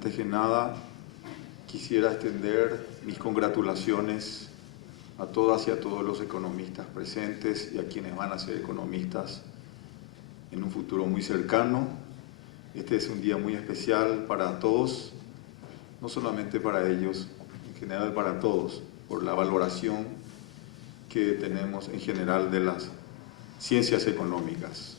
Antes que nada, quisiera extender mis congratulaciones a todas y a todos los economistas presentes y a quienes van a ser economistas en un futuro muy cercano. Este es un día muy especial para todos, no solamente para ellos, en general para todos, por la valoración que tenemos en general de las ciencias económicas.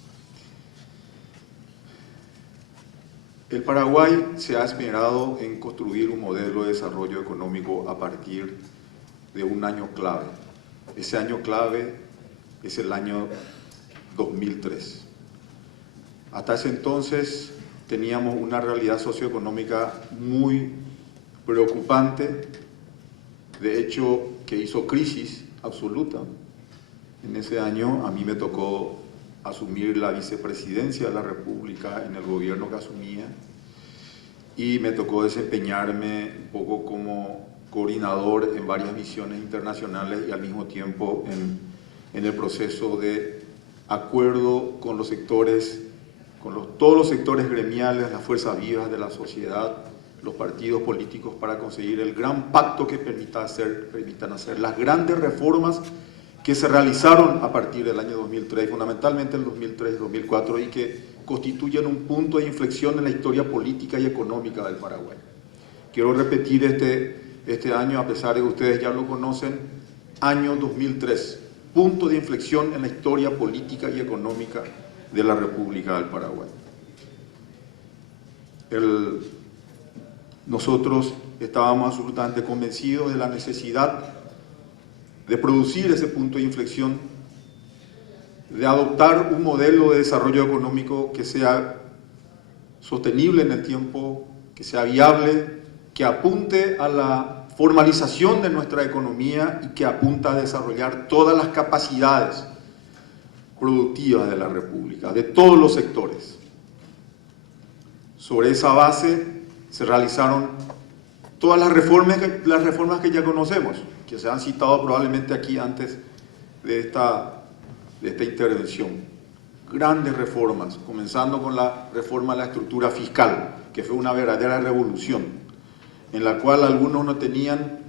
El Paraguay se ha esmerado en construir un modelo de desarrollo económico a partir de un año clave. Ese año clave es el año 2003. Hasta ese entonces teníamos una realidad socioeconómica muy preocupante, de hecho que hizo crisis absoluta. En ese año a mí me tocó asumir la vicepresidencia de la República en el gobierno que asumía y me tocó desempeñarme un poco como coordinador en varias misiones internacionales y al mismo tiempo en el proceso de acuerdo con los sectores, todos los sectores gremiales, las fuerzas vivas de la sociedad, los partidos políticos para conseguir el gran pacto que permitan hacer las grandes reformas que se realizaron a partir del año 2003, fundamentalmente el 2003 y 2004, y que constituyen un punto de inflexión en la historia política y económica del Paraguay. Quiero repetir este año, a pesar de que ustedes ya lo conocen, año 2003, punto de inflexión en la historia política y económica de la República del Paraguay. Nosotros estábamos absolutamente convencidos de la necesidad de producir ese punto de inflexión, de adoptar un modelo de desarrollo económico que sea sostenible en el tiempo, que sea viable, que apunte a la formalización de nuestra economía y que apunta a desarrollar todas las capacidades productivas de la República, de todos los sectores. Sobre esa base se realizaron todas las reformas que ya conocemos, que se han citado probablemente aquí antes de esta intervención. Grandes reformas, comenzando con la reforma de la estructura fiscal, que fue una verdadera revolución, en la cual algunos no tenían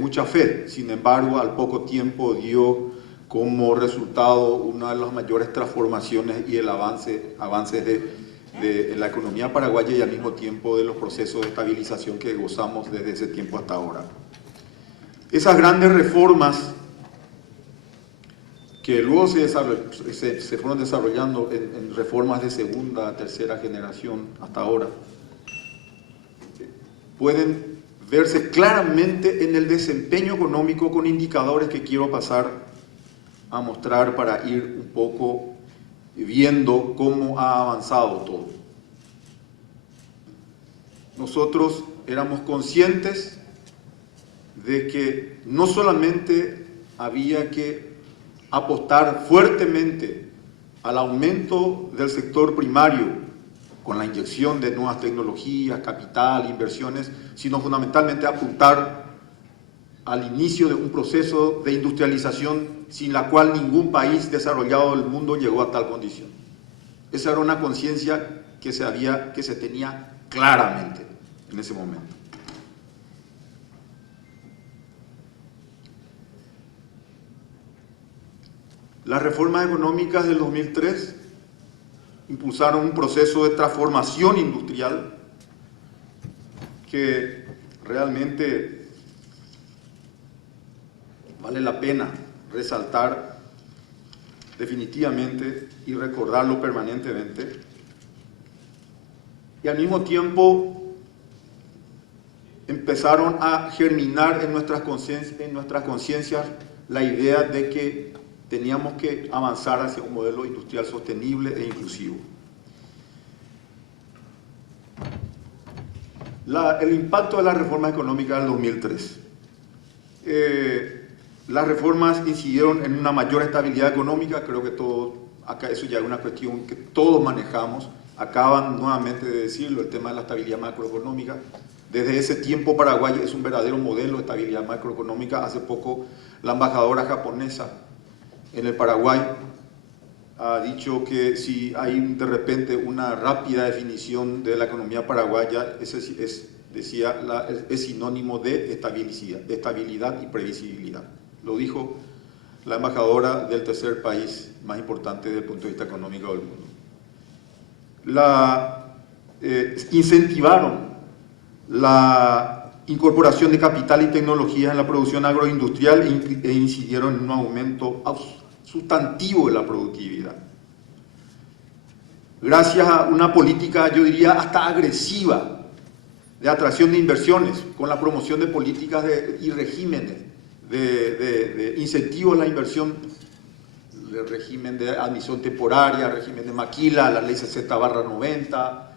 mucha fe, sin embargo, al poco tiempo dio como resultado una de las mayores transformaciones y el avances de la economía paraguaya y al mismo tiempo de los procesos de estabilización que gozamos desde ese tiempo hasta ahora. Esas grandes reformas que luego se fueron desarrollando en reformas de segunda, tercera generación hasta ahora, pueden verse claramente en el desempeño económico con indicadores que quiero pasar a mostrar para ir un poco viendo cómo ha avanzado todo. Nosotros éramos conscientes de que no solamente había que apostar fuertemente al aumento del sector primario con la inyección de nuevas tecnologías, capital, inversiones, sino fundamentalmente apuntar al inicio de un proceso de industrialización sin la cual ningún país desarrollado del mundo llegó a tal condición. Esa era una conciencia que se tenía claramente en ese momento. Las reformas económicas del 2003 impulsaron un proceso de transformación industrial que realmente vale la pena resaltar definitivamente y recordarlo permanentemente. Y al mismo tiempo empezaron a germinar en nuestras conciencias la idea de que teníamos que avanzar hacia un modelo industrial sostenible e inclusivo. El impacto de la reforma económica del 2003. Las reformas incidieron en una mayor estabilidad económica, creo que acá eso ya es una cuestión que todos manejamos, acaban nuevamente de decirlo, el tema de la estabilidad macroeconómica. Desde ese tiempo Paraguay es un verdadero modelo de estabilidad macroeconómica. Hace poco la embajadora japonesa en el Paraguay ha dicho que si hay de repente una rápida definición de la economía paraguaya, es sinónimo de estabilidad y previsibilidad. Lo dijo la embajadora del tercer país más importante desde el punto de vista económico del mundo. Incentivaron la incorporación de capital y tecnología en la producción agroindustrial e incidieron en un aumento sustantivo de la productividad. Gracias a una política, yo diría, hasta agresiva de atracción de inversiones, con la promoción de políticas y regímenes de incentivo a la inversión, el régimen de admisión temporaria, régimen de maquila, la ley 60/90,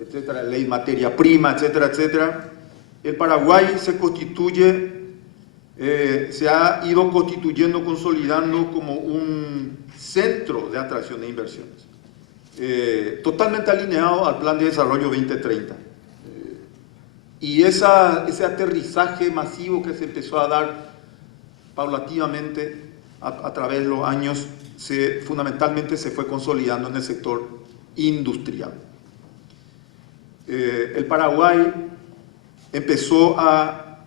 etcétera, ley materia prima, etcétera, etcétera. El Paraguay se ha ido constituyendo, consolidando como un centro de atracción de inversiones, totalmente alineado al Plan de Desarrollo 2030. Y ese aterrizaje masivo que se empezó a dar paulatinamente a través de los años, fundamentalmente se fue consolidando en el sector industrial. El Paraguay empezó a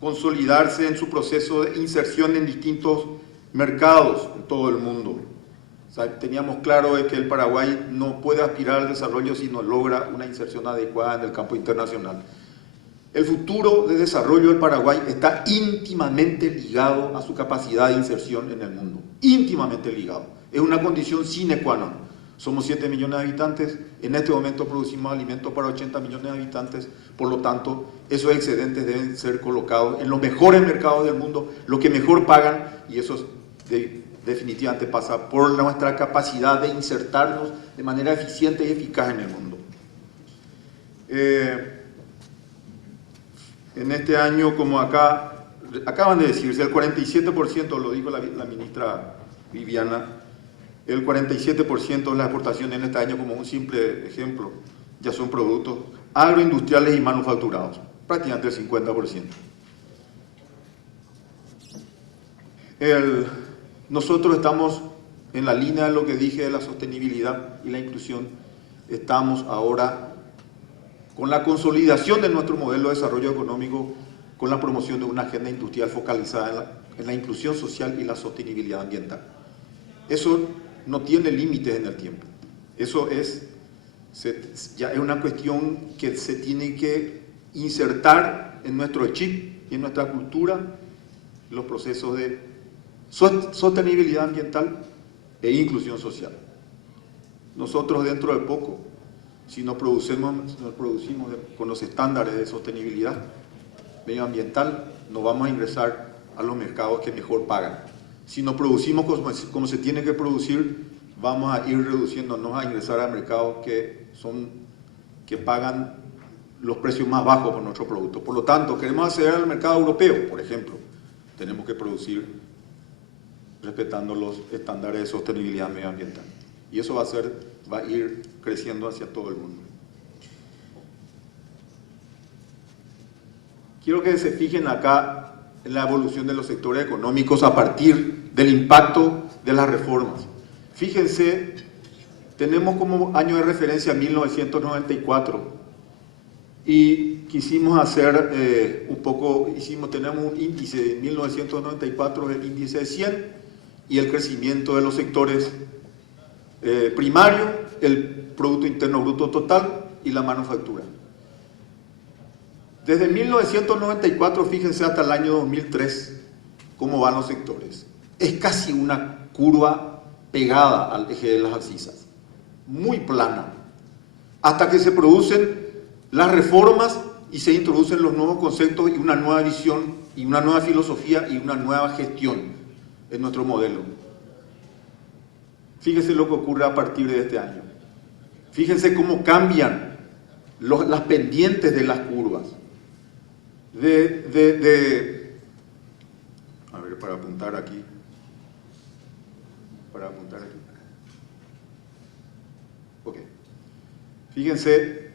consolidarse en su proceso de inserción en distintos mercados en todo el mundo. O sea, teníamos claro de que el Paraguay no puede aspirar al desarrollo si no logra una inserción adecuada en el campo internacional. El futuro de desarrollo del Paraguay está íntimamente ligado a su capacidad de inserción en el mundo. Íntimamente ligado. Es una condición sine qua non. Somos 7 millones de habitantes, en este momento producimos alimentos para 80 millones de habitantes, por lo tanto, esos excedentes deben ser colocados en los mejores mercados del mundo, los que mejor pagan, y eso definitivamente pasa por nuestra capacidad de insertarnos de manera eficiente y eficaz en el mundo. En este año, como acaban de decirse, el 47%, lo dijo la ministra Viviana, el 47% de las exportaciones en este año, como un simple ejemplo, ya son productos agroindustriales y manufacturados, prácticamente el 50%. Nosotros estamos en la línea de lo que dije de la sostenibilidad y la inclusión. Estamos ahora con la consolidación de nuestro modelo de desarrollo económico, con la promoción de una agenda industrial focalizada en la inclusión social y la sostenibilidad ambiental. Eso no tiene límites en el tiempo. Eso ya es una cuestión que se tiene que insertar en nuestro chip y en nuestra cultura, los procesos de sostenibilidad ambiental e inclusión social. Nosotros dentro de poco, si nos producimos con los estándares de sostenibilidad medioambiental, nos vamos a ingresar a los mercados que mejor pagan. Si nos producimos como se tiene que producir, vamos a ir reduciéndonos a ingresar a mercados que pagan los precios más bajos por nuestro producto. Por lo tanto, queremos acceder al mercado europeo, por ejemplo, tenemos que producir respetando los estándares de sostenibilidad medioambiental. Y eso va a ir creciendo hacia todo el mundo. Quiero que se fijen acá en la evolución de los sectores económicos a partir del impacto de las reformas. Fíjense, tenemos como año de referencia 1994 y quisimos hacer tenemos un índice de 1994, el índice de 100 y el crecimiento de los sectores primario, el Producto Interno Bruto total y la manufactura. Desde 1994, fíjense, hasta el año 2003, cómo van los sectores. Es casi una curva pegada al eje de las abscisas, muy plana, hasta que se producen las reformas y se introducen los nuevos conceptos y una nueva visión, y una nueva filosofía y una nueva gestión en nuestro modelo. Fíjense lo que ocurre a partir de este año. Fíjense cómo cambian las pendientes de las curvas. A ver, para apuntar aquí. Ok. Fíjense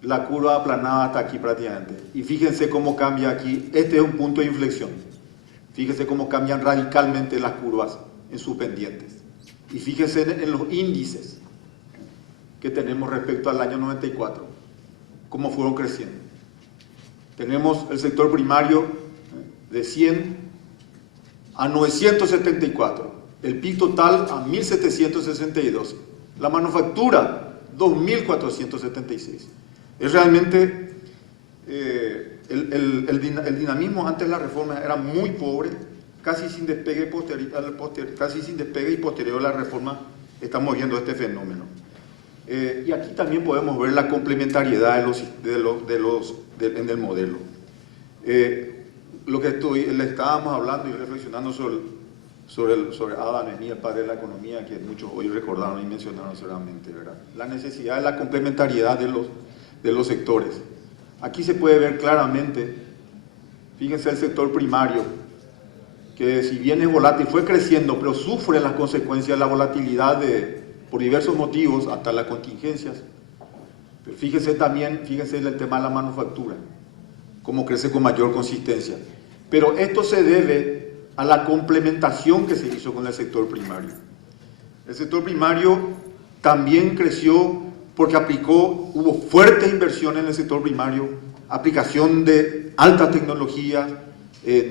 la curva aplanada hasta aquí prácticamente. Y fíjense cómo cambia aquí. Este es un punto de inflexión. Fíjense cómo cambian radicalmente las curvas en sus pendientes. Y fíjense en los índices que tenemos respecto al año 94, cómo fueron creciendo. Tenemos el sector primario de 100 a 974, el PIB total a 1.762, la manufactura 2.476. Es realmente el dinamismo antes de la reforma era muy pobre, casi sin despegue y posterior a la reforma estamos viendo este fenómeno. Y aquí también podemos ver la complementariedad en el modelo. Lo que le estábamos hablando y reflexionando sobre Adam Smith, el padre de la economía, que muchos hoy recordaron y mencionaron seguramente, ¿verdad? La necesidad de la complementariedad de los sectores. Aquí se puede ver claramente, fíjense el sector primario, que si bien es volátil, fue creciendo, pero sufre las consecuencias de la volatilidad por diversos motivos, hasta las contingencias. Pero fíjense también, fíjense en el tema de la manufactura, cómo crece con mayor consistencia. Pero esto se debe a la complementación que se hizo con el sector primario. El sector primario también creció porque hubo fuertes inversiones en el sector primario, aplicación de altas tecnologías,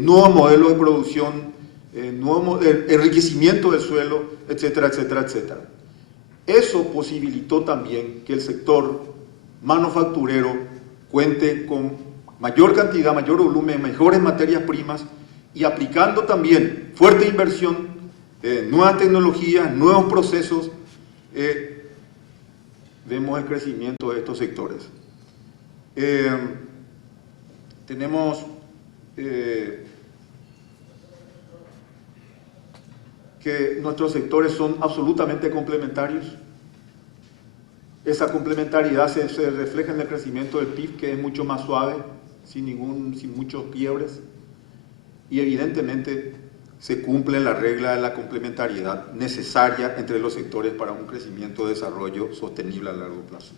nuevos modelos de producción, enriquecimiento del suelo, etcétera, etcétera, etcétera. Eso posibilitó también que el sector manufacturero cuente con mayor cantidad, mayor volumen, mejores materias primas y aplicando también fuerte inversión, nuevas tecnologías, nuevos procesos, vemos el crecimiento de estos sectores. Tenemos que nuestros sectores son absolutamente complementarios. Esa complementariedad se refleja en el crecimiento del PIB, que es mucho más suave, sin muchos quiebres, y evidentemente se cumple la regla de la complementariedad necesaria entre los sectores para un crecimiento y desarrollo sostenible a largo plazo.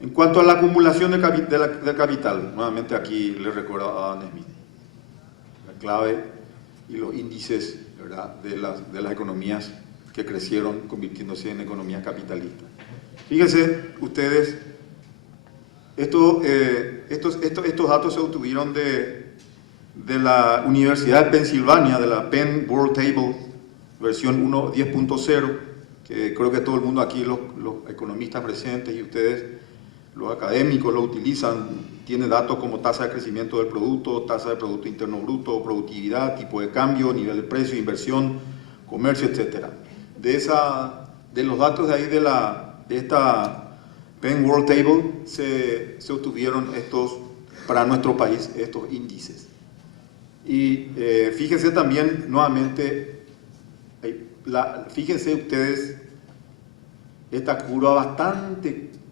En cuanto a la acumulación de capital, nuevamente aquí les recuerdo a Adam Smith, la clave y los índices, ¿verdad?, de las economías que crecieron convirtiéndose en economías capitalistas. Fíjense ustedes, estos datos se obtuvieron de la Universidad de Pensilvania, de la Penn World Table, versión 1.10.0, que creo que todo el mundo aquí, los economistas presentes y ustedes, los académicos, lo utilizan. Tiene datos como tasa de crecimiento del producto, tasa de Producto Interno Bruto, productividad, tipo de cambio, nivel de precio, inversión, comercio, etc. De los datos de ahí de esta Penn World Table se obtuvieron para nuestro país, estos índices. Y fíjense también, nuevamente, fíjense ustedes, esta curva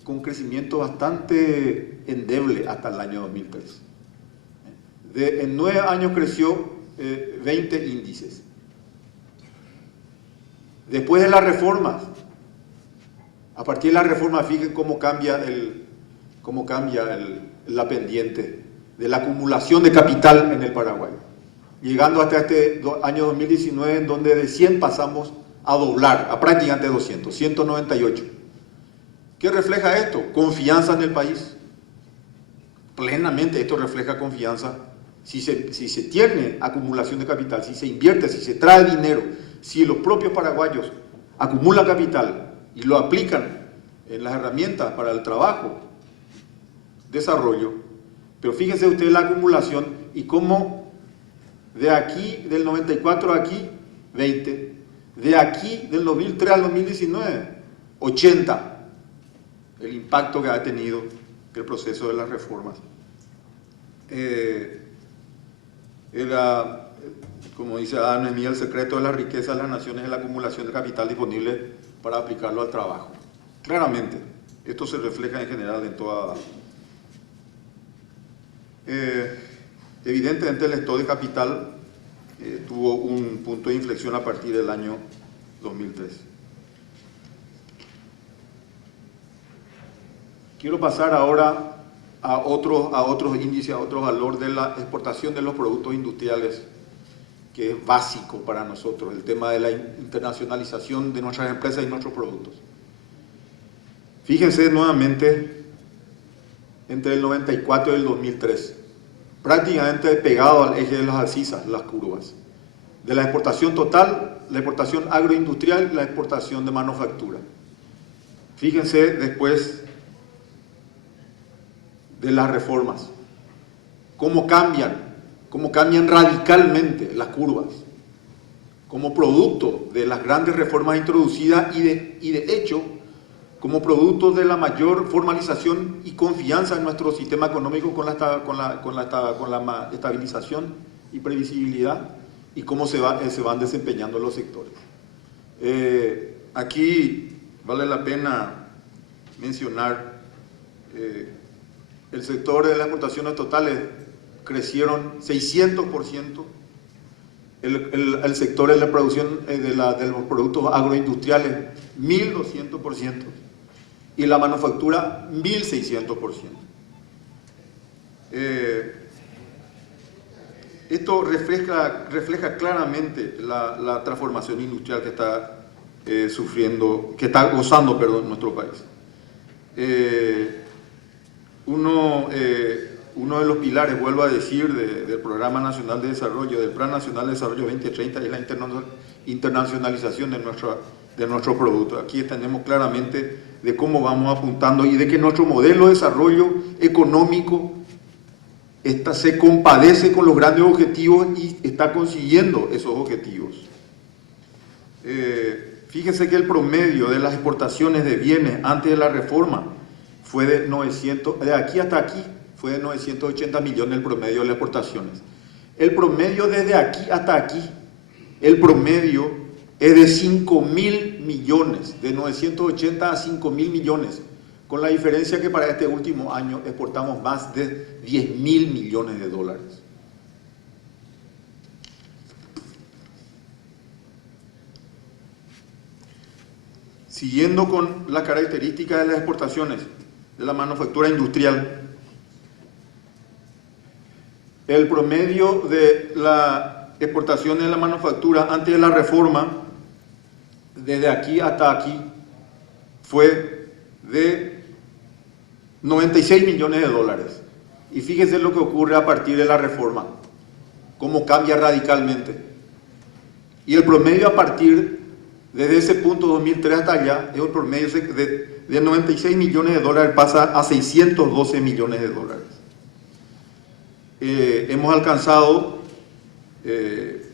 con crecimiento bastante endeble hasta el año 2003. En 9 años creció 20 índices. Después de las reformas, a partir de la reforma, fíjense cómo cambia la pendiente de la acumulación de capital en el Paraguay, llegando hasta este año 2019, en donde de 100 pasamos a doblar, a prácticamente 200, 198. ¿Qué refleja esto? Confianza en el país. Plenamente esto refleja confianza. Si se tiene acumulación de capital, si se invierte, si se trae dinero, si los propios paraguayos acumulan capital y lo aplican en las herramientas para el trabajo, desarrollo, pero fíjense ustedes la acumulación y cómo de aquí, del 94 a aquí, 20, de aquí, del 2003 al 2019, 80, el impacto que ha tenido el proceso de las reformas. Como dice Adam Smith, el secreto de la riqueza de las naciones es la acumulación de capital disponible para aplicarlo al trabajo. Claramente, esto se refleja en general en toda... evidentemente el stock de capital tuvo un punto de inflexión a partir del año 2003. Quiero pasar ahora a otros índices, a otro valor de la exportación de los productos industriales que es básico para nosotros, el tema de la internacionalización de nuestras empresas y nuestros productos. Fíjense nuevamente, entre el 94 y el 2003, prácticamente pegado al eje de las abscisas, las curvas, de la exportación total, la exportación agroindustrial y la exportación de manufactura. Fíjense después de las reformas, cómo cambian radicalmente las curvas, como producto de las grandes reformas introducidas y de hecho, como producto de la mayor formalización y confianza en nuestro sistema económico con la estabilización y previsibilidad, y cómo se van desempeñando los sectores. Aquí vale la pena mencionar el sector de las exportaciones totales crecieron 600%, el sector de la producción de los productos agroindustriales 1200%, y la manufactura 1600%. Esto refleja claramente la transformación industrial que está gozando nuestro país. Uno de los pilares, vuelvo a decir, del Programa Nacional de Desarrollo, del Plan Nacional de Desarrollo 2030, es la internacionalización de nuestros productos. Aquí tenemos claramente de cómo vamos apuntando y de que nuestro modelo de desarrollo económico se compadece con los grandes objetivos y está consiguiendo esos objetivos. Fíjense que el promedio de las exportaciones de bienes antes de la reforma fue de aquí hasta aquí, fue de 980 millones el promedio de las exportaciones. El promedio desde aquí hasta aquí, el promedio es de 5.000 millones, de 980 a 5.000 millones, con la diferencia que para este último año exportamos más de 10.000 millones de dólares. Siguiendo con las características de las exportaciones de la manufactura industrial, el promedio de la exportación de la manufactura antes de la reforma, desde aquí hasta aquí, fue de 96 millones de dólares. Y fíjense lo que ocurre a partir de la reforma, cómo cambia radicalmente. Y el promedio a partir, desde ese punto 2003 hasta allá, es un promedio de 96 millones de dólares, pasa a 612 millones de dólares. Hemos alcanzado, es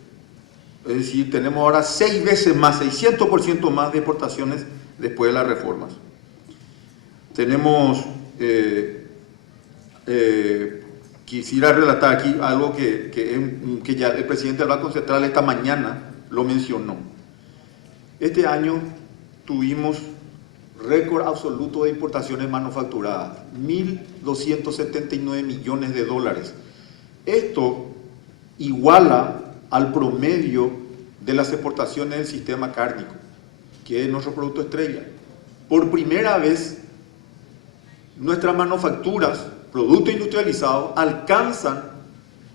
decir, tenemos ahora 6 veces más, 600% más de exportaciones después de las reformas. Tenemos, quisiera relatar aquí algo que ya el presidente del Banco Central esta mañana lo mencionó. Este año tuvimos récord absoluto de importaciones manufacturadas, 1.279 millones de dólares. Esto iguala al promedio de las exportaciones del sistema cárnico, que es nuestro producto estrella. Por primera vez, nuestras manufacturas, productos industrializados, alcanzan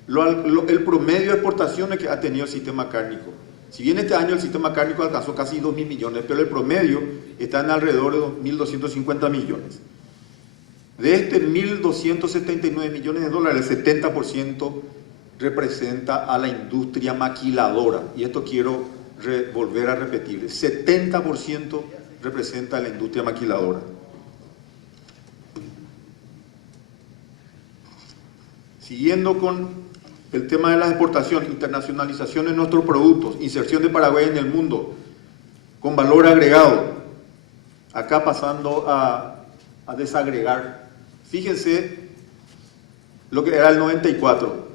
el promedio de exportaciones que ha tenido el sistema cárnico. Si bien este año el sistema cárnico alcanzó casi 2.000 millones, pero el promedio está en alrededor de 1.250 millones. De este 1.279 millones de dólares, el 70% representa a la industria maquiladora. Y esto quiero volver a repetir, 70% representa a la industria maquiladora. Siguiendo con el tema de la exportación, internacionalización de nuestros productos, inserción de Paraguay en el mundo, con valor agregado. Acá pasando a desagregar. Fíjense lo que era el 94.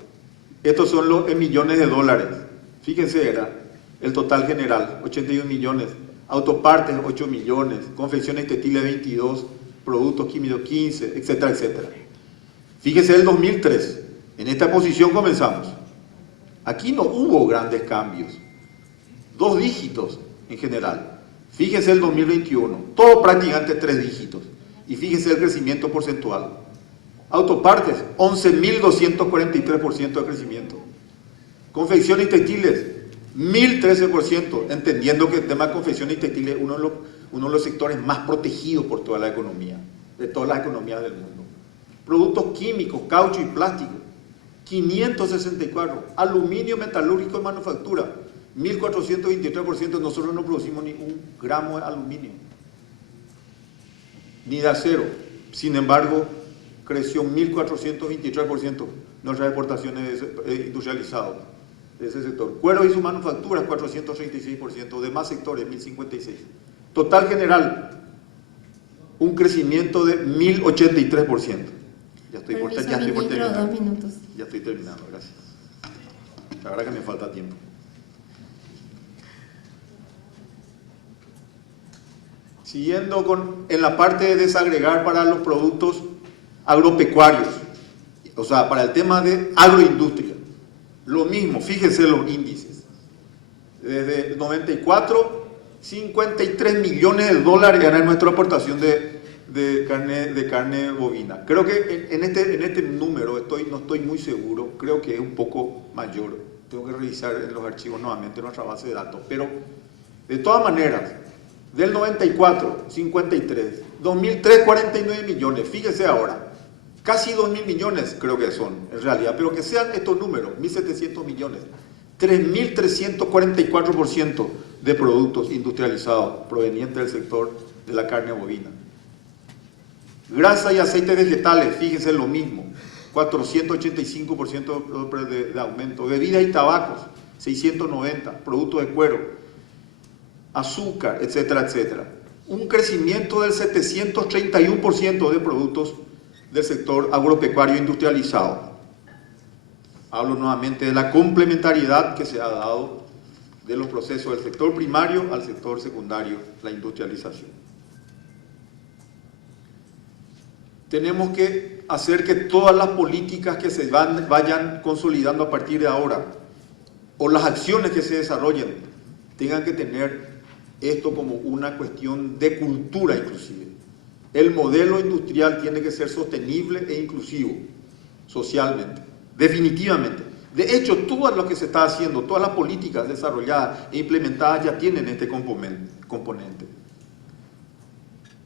Estos son los en millones de dólares. Fíjense, era el total general, 81 millones. Autopartes, 8 millones. Confecciones textiles, 22. Productos químicos, 15, etcétera, etcétera. Fíjense el 2003. En esta posición comenzamos. Aquí no hubo grandes cambios. 2 dígitos en general. Fíjense el 2021. Todo prácticamente 3 dígitos. Y fíjense el crecimiento porcentual. Autopartes, 11.243% de crecimiento. Confección y textiles, 1013%, entendiendo que el tema de confección y textiles es uno de los sectores más protegidos por toda la economía, de todas las economías del mundo. Productos químicos, caucho y plástico, 564. Aluminio metalúrgico y manufactura, 1423%. Nosotros no producimos ni un gramo de aluminio, ni de acero. Sin embargo, creció 1423% nuestras exportaciones industrializadas de ese sector. Cuero y sus manufacturas, 436%. Demás sectores, 1056. Total general, un crecimiento de 1083%. Ya estoy por terminar. 2 minutos. Ya estoy terminando, gracias. La verdad que me falta tiempo. Siguiendo en la parte de desagregar para los productos agropecuarios, o sea, para el tema de agroindustria, lo mismo, fíjense los índices. Desde el 94, 53 millones de dólares era nuestra aportación de carne bovina. Creo que en este número no estoy muy seguro, creo que es un poco mayor. Tengo que revisar en los archivos nuevamente nuestra base de datos. Pero, de todas maneras, del 94, 53, 2003, 49 millones. Fíjense ahora, casi 2.000 millones creo que son, en realidad. Pero que sean estos números, 1.700 millones. 3.344% de productos industrializados provenientes del sector de la carne bovina. Grasa y aceites vegetales, fíjense lo mismo, 485% de aumento. Bebidas y tabacos, 690, productos de cuero, azúcar, etcétera, etcétera. Un crecimiento del 731% de productos del sector agropecuario industrializado. Hablo nuevamente de la complementariedad que se ha dado de los procesos del sector primario al sector secundario, la industrialización. Tenemos que hacer que todas las políticas que se vayan consolidando a partir de ahora, o las acciones que se desarrollen, tengan que tener esto como una cuestión de cultura inclusive. El modelo industrial tiene que ser sostenible e inclusivo socialmente, definitivamente. De hecho, todo lo que se está haciendo, todas las políticas desarrolladas e implementadas ya tienen este componente.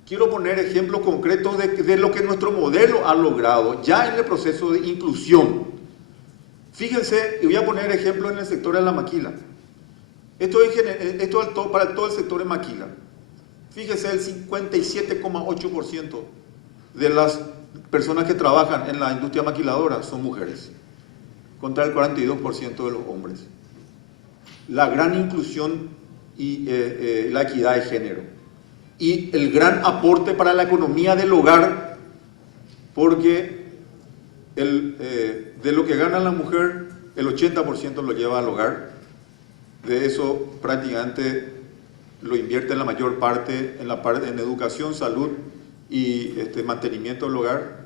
Quiero poner ejemplos concretos de lo que nuestro modelo ha logrado ya en el proceso de inclusión. Fíjense, y voy a poner ejemplos en el sector de la maquila. Esto para todo el sector de maquila. Fíjense, el 57,8% de las personas que trabajan en la industria maquiladora son mujeres, contra el 42% de los hombres. La gran inclusión y la equidad de género. Y el gran aporte para la economía del hogar, porque de lo que gana la mujer, el 80% lo lleva al hogar. De eso prácticamente lo invierte en la mayor parte en educación, salud y mantenimiento del hogar.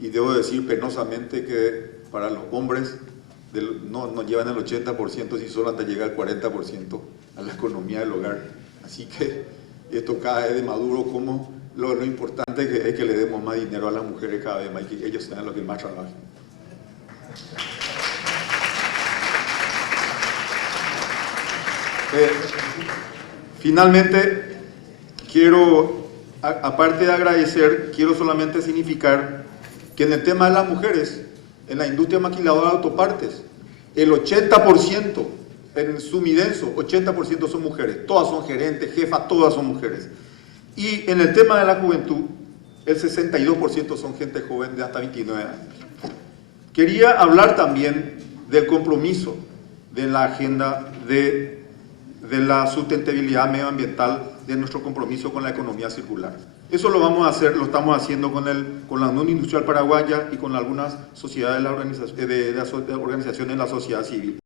Y debo decir penosamente que para los hombres no llevan el 80%, si solo hasta llega al 40% a la economía del hogar. Así que esto cada vez de maduro como lo importante es que le demos más dinero a las mujeres cada vez más y que ellos sean los que más trabajen. Finalmente, aparte de agradecer, quiero solamente significar que en el tema de las mujeres, en la industria maquiladora de autopartes, el 80%, en Sumidenso, 80% son mujeres, todas son gerentes, jefas, todas son mujeres. Y en el tema de la juventud, el 62% son gente joven de hasta 29 años. Quería hablar también del compromiso de la agenda de la sustentabilidad medioambiental, de nuestro compromiso con la economía circular. Eso lo vamos a hacer, lo estamos haciendo con la Unión Industrial Paraguaya y con algunas sociedades de organizaciones de la sociedad civil.